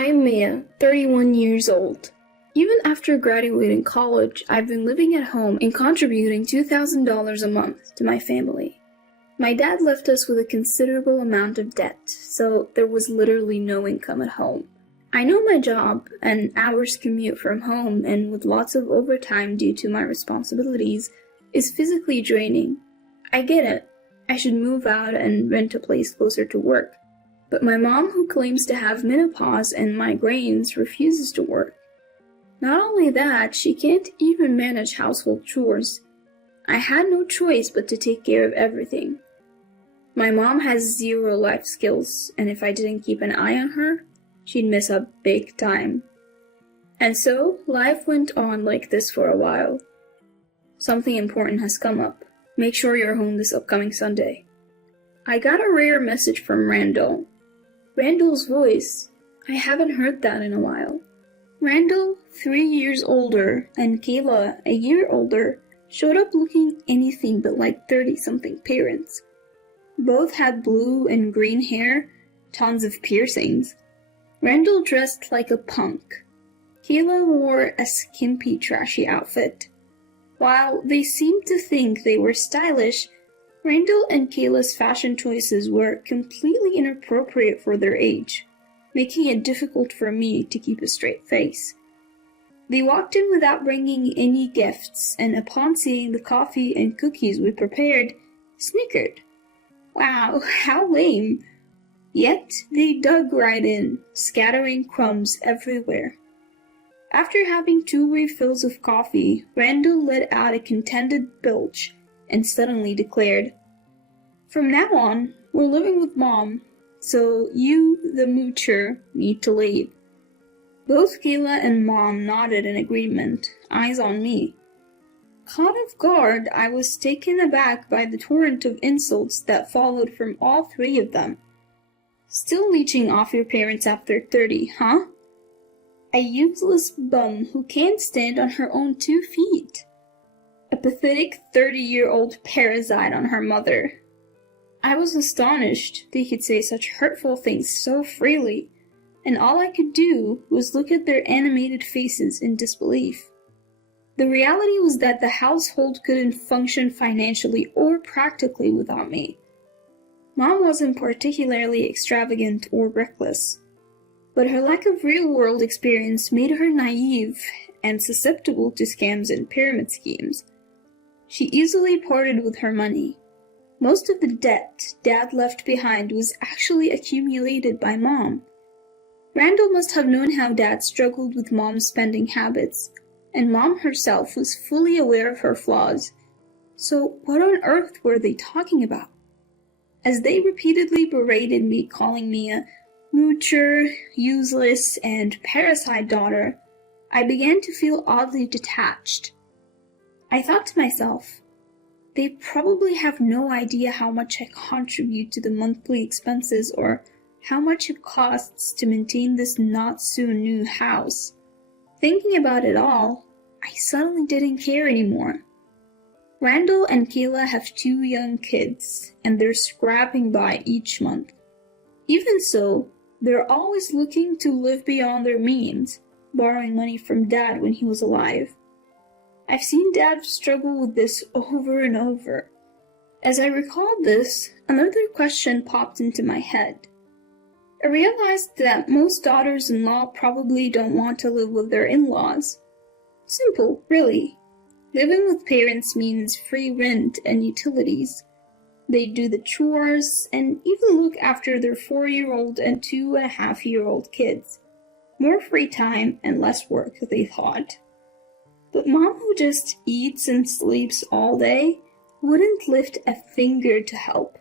I'm Mia, 31 years old. Even after graduating college, I've been living at home and contributing $2,000 a month to my family. My dad left us with a considerable amount of debt, so there was literally no income at home. I know my job, an hour's commute from home and with lots of overtime due to my responsibilities, is physically draining. I get it. I should move out and rent a place closer to work. But my mom, who claims to have menopause and migraines, refuses to work. Not only that, she can't even manage household chores. I had no choice but to take care of everything. My mom has zero life skills, and if I didn't keep an eye on her, she'd miss up big time. And so, life went on like this for a while. Something important has come up. Make sure you're home this upcoming Sunday. I got a rare message from Randall. Randall's voice. I haven't heard that in a while. Randall, 3 years older, and Kayla, a year older, showed up looking anything but like 30-something parents. Both had blue and green hair, tons of piercings. Randall dressed like a punk. Kayla wore a skimpy, trashy outfit. While they seemed to think they were stylish, Randall and Kayla's fashion choices were completely inappropriate for their age, making it difficult for me to keep a straight face. They walked in without bringing any gifts, and upon seeing the coffee and cookies we prepared, snickered. Wow, how lame! Yet they dug right in, scattering crumbs everywhere. After having 2 refills of coffee, Randall let out a contented belch and suddenly declared, "From now on, we're living with Mom, so you, the moocher, need to leave." Both Kayla and Mom nodded in agreement, eyes on me. Caught off guard, I was taken aback by the torrent of insults that followed from all 3 of them. "Still leeching off your parents after 30, huh? A useless bum who can't stand on her own 2 feet. A pathetic 30-year-old parasite on her mother." I was astonished they could say such hurtful things so freely, and all I could do was look at their animated faces in disbelief. The reality was that the household couldn't function financially or practically without me. Mom wasn't particularly extravagant or reckless, but her lack of real-world experience made her naive and susceptible to scams and pyramid schemes. She easily parted with her money. Most of the debt Dad left behind was actually accumulated by Mom. Randall must have known how Dad struggled with Mom's spending habits, and Mom herself was fully aware of her flaws. So what on earth were they talking about? As they repeatedly berated me, calling me a moocher, useless, and parasite daughter, I began to feel oddly detached. I thought to myself, they probably have no idea how much I contribute to the monthly expenses or how much it costs to maintain this not-so-new house. Thinking about it all, I suddenly didn't care anymore. Randall and Kayla have 2 young kids, and they're scrapping by each month. Even so, they're always looking to live beyond their means, borrowing money from Dad when he was alive. I've seen Dad struggle with this over and over. As I recalled this, another question popped into my head. I realized that most daughters-in-law probably don't want to live with their in-laws. Simple, really. Living with parents means free rent and utilities. They do the chores and even look after their 4-year-old and 2.5-year-old kids. More free time and less work, they thought. But Mom, who just eats and sleeps all day, wouldn't lift a finger to help.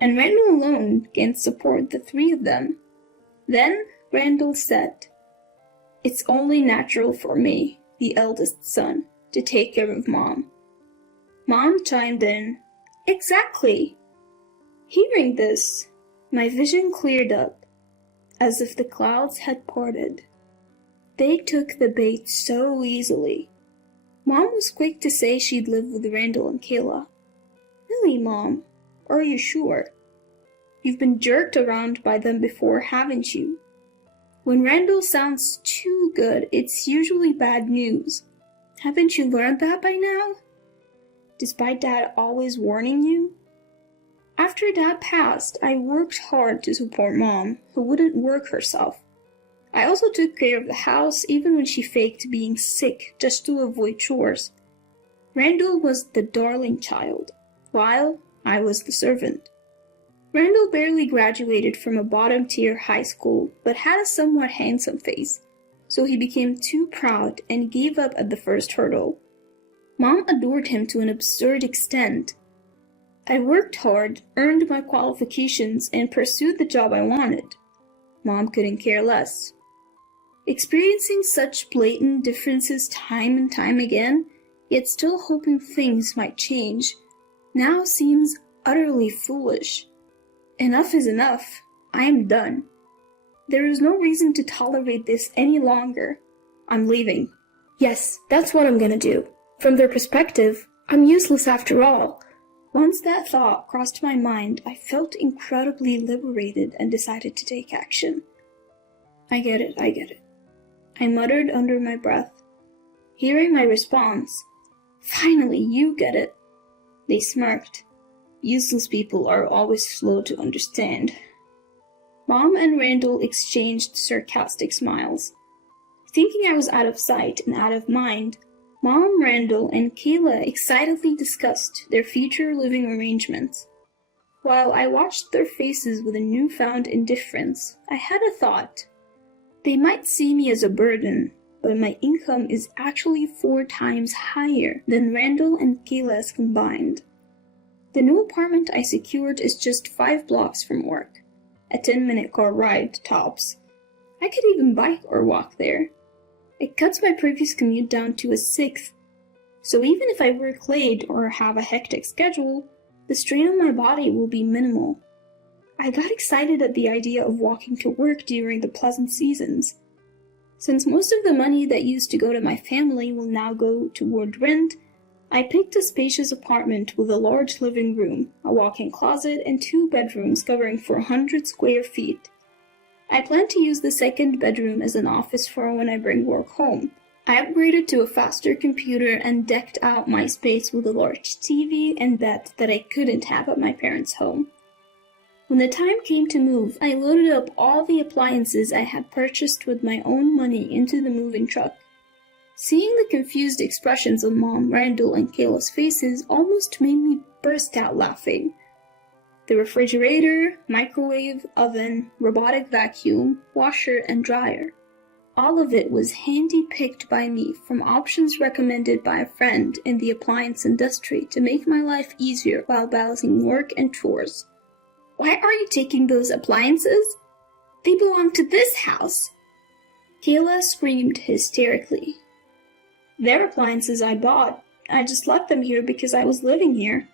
And Randall alone can't support the 3 of them. Then Randall said, "It's only natural for me, the eldest son, to take care of Mom." Mom chimed in, "Exactly." Hearing this, my vision cleared up, as if the clouds had parted. They took the bait so easily. Mom was quick to say she'd live with Randall and Kayla. "Really, Mom? Are you sure? You've been jerked around by them before, haven't you?" When Randall sounds too good, it's usually bad news. Haven't you learned that by now? Despite Dad always warning you? After Dad passed, I worked hard to support Mom, who wouldn't work herself. I also took care of the house even when she faked being sick just to avoid chores. Randall was the darling child, while I was the servant. Randall barely graduated from a bottom-tier high school, but had a somewhat handsome face, so he became too proud and gave up at the first hurdle. Mom adored him to an absurd extent. I worked hard, earned my qualifications, and pursued the job I wanted. Mom couldn't care less. Experiencing such blatant differences time and time again, yet still hoping things might change, now seems utterly foolish. Enough is enough. I am done. There is no reason to tolerate this any longer. I'm leaving. Yes, that's what I'm gonna do. From their perspective, I'm useless after all. Once that thought crossed my mind, I felt incredibly liberated and decided to take action. I get it. I muttered under my breath. Hearing my response, finally, you get it. They smirked. Useless people are always slow to understand. Mom and Randall exchanged sarcastic smiles. Thinking I was out of sight and out of mind, Mom, Randall, and Kayla excitedly discussed their future living arrangements. While I watched their faces with a newfound indifference, I had a thought. They might see me as a burden, but my income is actually 4 times higher than Randall and Kayla's combined. The new apartment I secured is just 5 blocks from work, a 10-minute car ride tops. I could even bike or walk there. It cuts my previous commute down to a 1/6, so even if I work late or have a hectic schedule, the strain on my body will be minimal. I got excited at the idea of walking to work during the pleasant seasons. Since most of the money that used to go to my family will now go toward rent, I picked a spacious apartment with a large living room, a walk-in closet, and 2 bedrooms covering 400 square feet. I plan to use the second bedroom as an office for when I bring work home. I upgraded to a faster computer and decked out my space with a large TV and bed that I couldn't have at my parents' home. When the time came to move, I loaded up all the appliances I had purchased with my own money into the moving truck. Seeing the confused expressions of Mom, Randall, and Kayla's faces almost made me burst out laughing. The refrigerator, microwave, oven, robotic vacuum, washer, and dryer. All of it was handy-picked by me from options recommended by a friend in the appliance industry to make my life easier while balancing work and chores. Why are you taking those appliances? They belong to this house! Kayla screamed hysterically. They're appliances I bought. I just left them here because I was living here.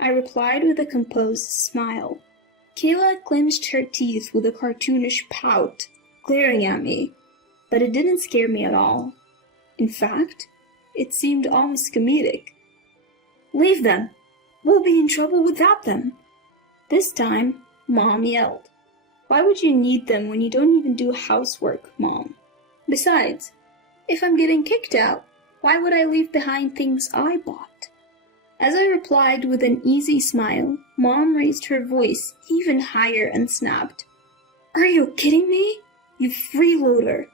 I replied with a composed smile. Kayla clenched her teeth with a cartoonish pout, glaring at me, but it didn't scare me at all. In fact, it seemed almost comedic. Leave them! We'll be in trouble without them! This time, Mom yelled. Why would you need them when you don't even do housework, Mom? Besides, if I'm getting kicked out, why would I leave behind things I bought? As I replied with an easy smile, Mom raised her voice even higher and snapped. Are you kidding me? You freeloader!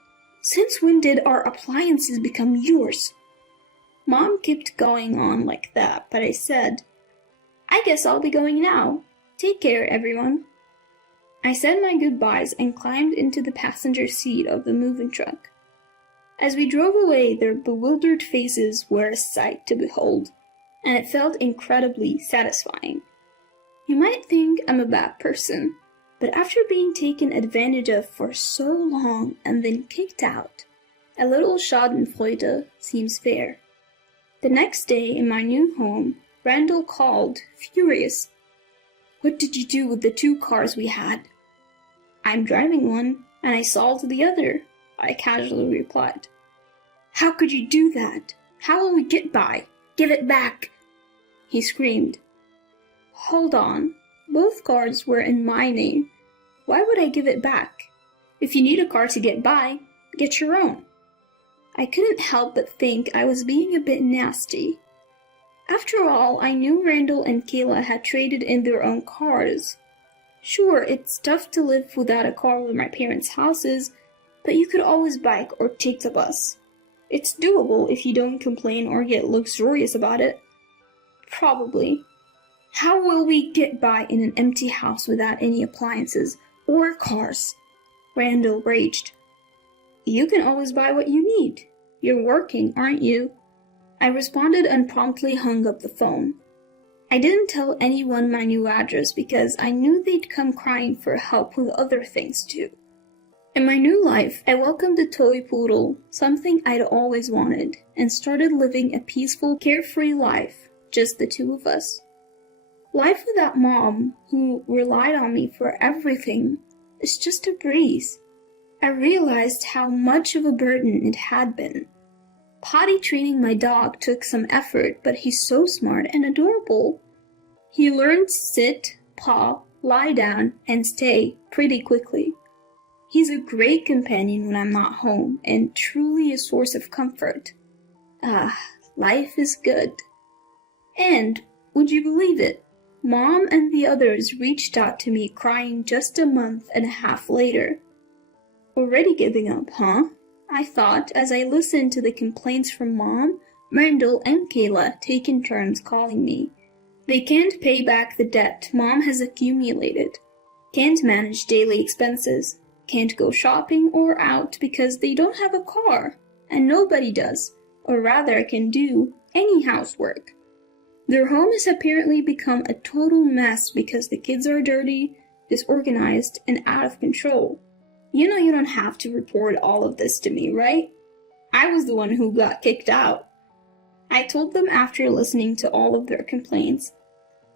Since when did our appliances become yours? Mom kept going on like that, but I said, I guess I'll be going now. Take care, everyone. I said my goodbyes and climbed into the passenger seat of the moving truck. As we drove away, their bewildered faces were a sight to behold, and it felt incredibly satisfying. You might think I'm a bad person, but after being taken advantage of for so long and then kicked out, a little schadenfreude seems fair. The next day in my new home, Randall called, furious. What did you do with the 2 cars we had? I'm driving one, and I sold the other, I casually replied. How could you do that? How will we get by? Give it back! He screamed. Hold on. Both cars were in my name. Why would I give it back? If you need a car to get by, get your own. I couldn't help but think I was being a bit nasty. After all, I knew Randall and Kayla had traded in their own cars. Sure, it's tough to live without a car where my parents' house is, but you could always bike or take the bus. It's doable if you don't complain or get luxurious about it. Probably. How will we get by in an empty house without any appliances or cars? Randall raged. You can always buy what you need. You're working, aren't you? I responded and promptly hung up the phone. I didn't tell anyone my new address because I knew they'd come crying for help with other things too. In my new life, I welcomed a toy poodle, something I'd always wanted, and started living a peaceful, carefree life, just the two of us. Life without Mom, who relied on me for everything, is just a breeze. I realized how much of a burden it had been. Potty training my dog took some effort, but he's so smart and adorable. He learned sit, paw, lie down, and stay pretty quickly. He's a great companion when I'm not home, and truly a source of comfort. Life is good. And, would you believe it, Mom and the others reached out to me crying just a month and a half later. Already giving up, huh? I thought as I listened to the complaints from Mom, Randall, and Kayla taking turns calling me. They can't pay back the debt Mom has accumulated, can't manage daily expenses, can't go shopping or out because they don't have a car, and nobody does, or rather can do, any housework. Their home has apparently become a total mess because the kids are dirty, disorganized, and out of control. You know you don't have to report all of this to me, right? I was the one who got kicked out. I told them after listening to all of their complaints.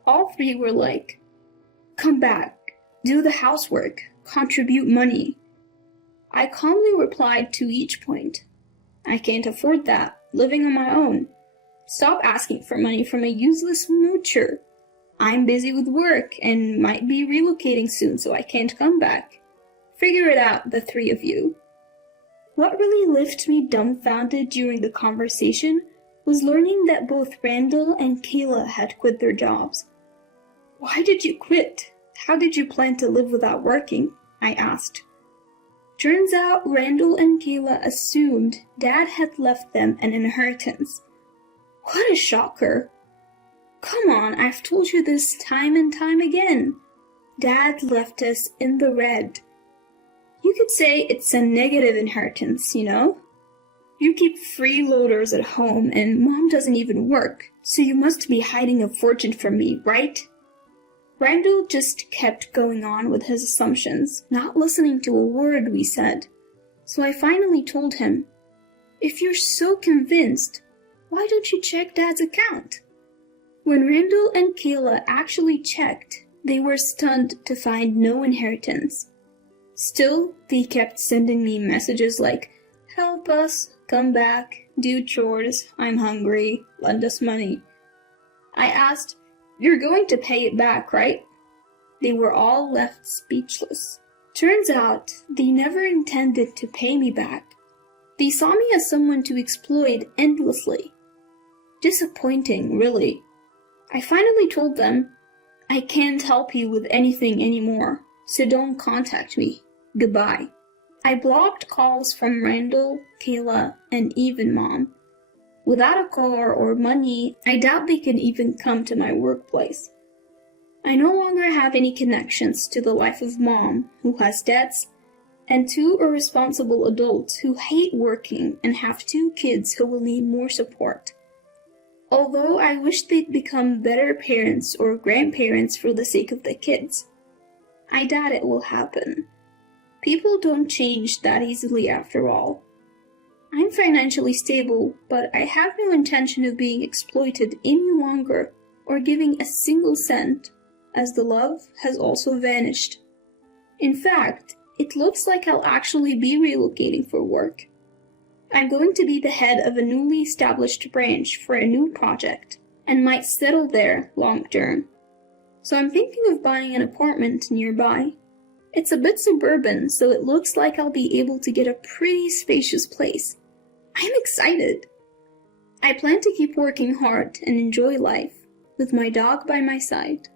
All three were like, come back, do the housework, contribute money. I calmly replied to each point. I can't afford that, living on my own. Stop asking for money from a useless moocher. I'm busy with work and might be relocating soon, so I can't come back. Figure it out, the three of you. What really left me dumbfounded during the conversation was learning that both Randall and Kayla had quit their jobs. Why did you quit? How did you plan to live without working? I asked. Turns out Randall and Kayla assumed Dad had left them an inheritance. What a shocker. Come on, I've told you this time and time again. Dad left us in the red. You could say it's a negative inheritance, you know? You keep freeloaders at home and Mom doesn't even work, so you must be hiding a fortune from me, right? Randall just kept going on with his assumptions, not listening to a word we said. So I finally told him, if you're so convinced, why don't you check Dad's account? When Randall and Kayla actually checked, they were stunned to find no inheritance. Still, they kept sending me messages like, help us, come back, do chores, I'm hungry, lend us money. I asked, you're going to pay it back, right? They were all left speechless. Turns out, they never intended to pay me back. They saw me as someone to exploit endlessly. Disappointing, really. I finally told them, I can't help you with anything anymore, so don't contact me. Goodbye. I blocked calls from Randall, Kayla, and even Mom. Without a car or money, I doubt they could even come to my workplace. I no longer have any connections to the life of Mom, who has debts, and two irresponsible adults who hate working and have two kids who will need more support. Although I wish they'd become better parents or grandparents for the sake of the kids. I doubt it will happen. People don't change that easily after all. I'm financially stable, but I have no intention of being exploited any longer or giving a single cent, as the love has also vanished. In fact, it looks like I'll actually be relocating for work. I'm going to be the head of a newly established branch for a new project, and might settle there long term. So I'm thinking of buying an apartment nearby. It's a bit suburban, so it looks like I'll be able to get a pretty spacious place. I'm excited. I plan to keep working hard and enjoy life, with my dog by my side.